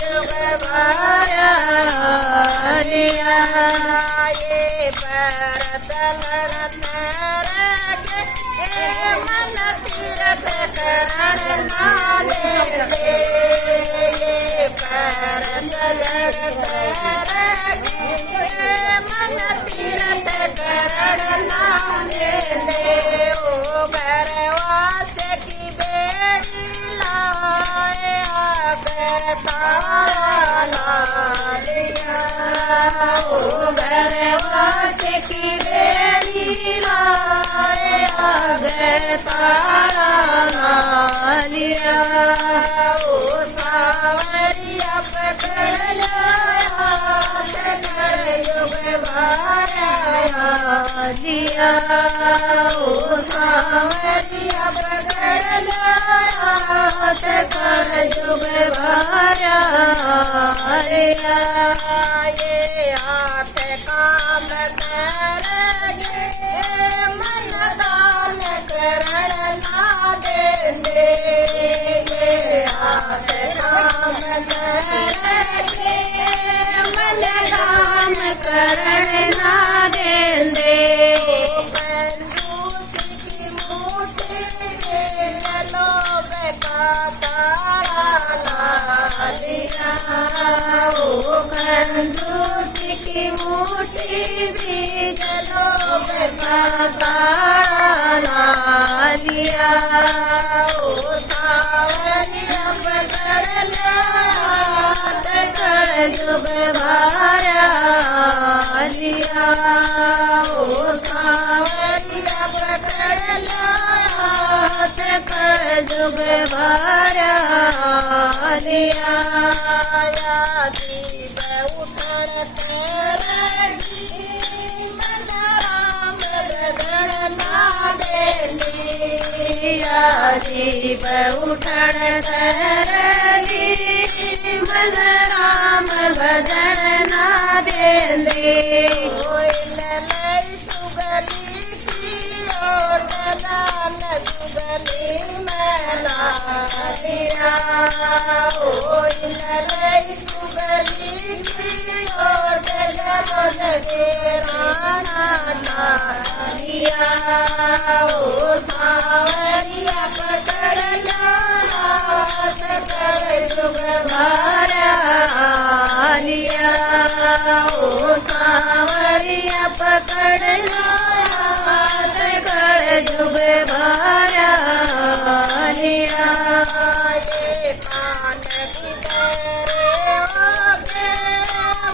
जुग भरा लिया ये भरत लड़त रखे मन तीरथ करण ना दे ये भरत लड़त रखे मन तीरथ करण ना दे ओ घरवास की बेड़ी लाए आगे तारा लालिया ओ घरवास की बेड़ी लाए आगे तारा लालिया ओ सावरिया पकड़ युग भरा लिया ओ सावरिया पकड़ युग भरा लिया ये हाथ काम करेंगे मन दान करण ना देंगे ये हाथ काम करेंगे मन दान करण ना देंगे कंजूसी की मूठी चलो तारा ला लिया ओ कंजूसी की मूठी भी चलो तारा ला लिया ओ सावरिया पकड़ जुग भरा लिया ओ सावरिया पकड़ जुग भरा लिया दीप उठण तेरी मन राम गगन ना देलिया दीप उठण तेरी मन राम भजन ना देंदे सुगली की ओटलान सुगली मैला दिया ओ सुगली की ओटलान राणा दिया ओ सावरिया पकड़ जुग भरा लिया ओ सावरिया पकड़ जुग भरा लिया ये कान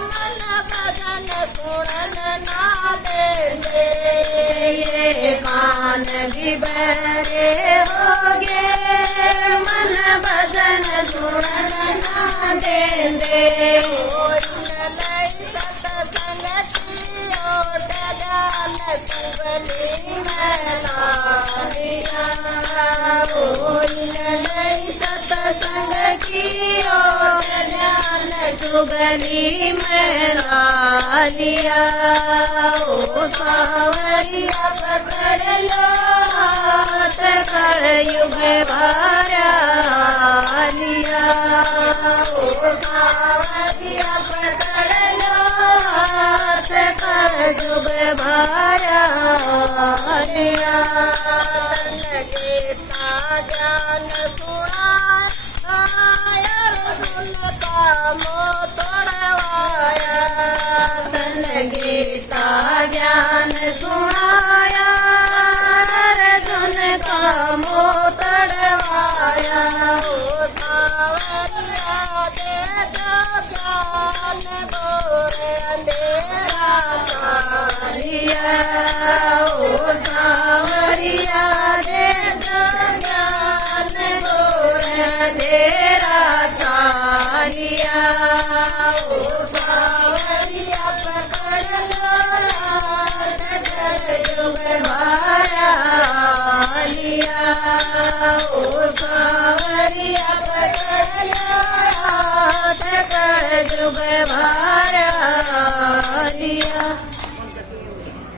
मन भजन सुनन ना देंगे ये कान गिबरे होगे मन भजन सुनन ना देंगे सत्संग की ओट गान सुगली मैला लिया सत्संग की ओट गान सुगली मैला लिया ओ सावरिया पकड़ युग भरा लिया ओ सावरिया पकड़ जुग भरा लिया ज्ञान सुनाया सुनता मो तोड़वाया गीता ज्ञान सुनाया सुनता मो तड़वाया ओ सावरिया दे दो ज्ञान बोरे अंधेरा लिया ओ सावरिया दे दो ज्ञान बोरे अंधेरा लिया ओ सावरिया पकड़ जुग भरा लिया ओ सावरिया पकड़ जुग भरा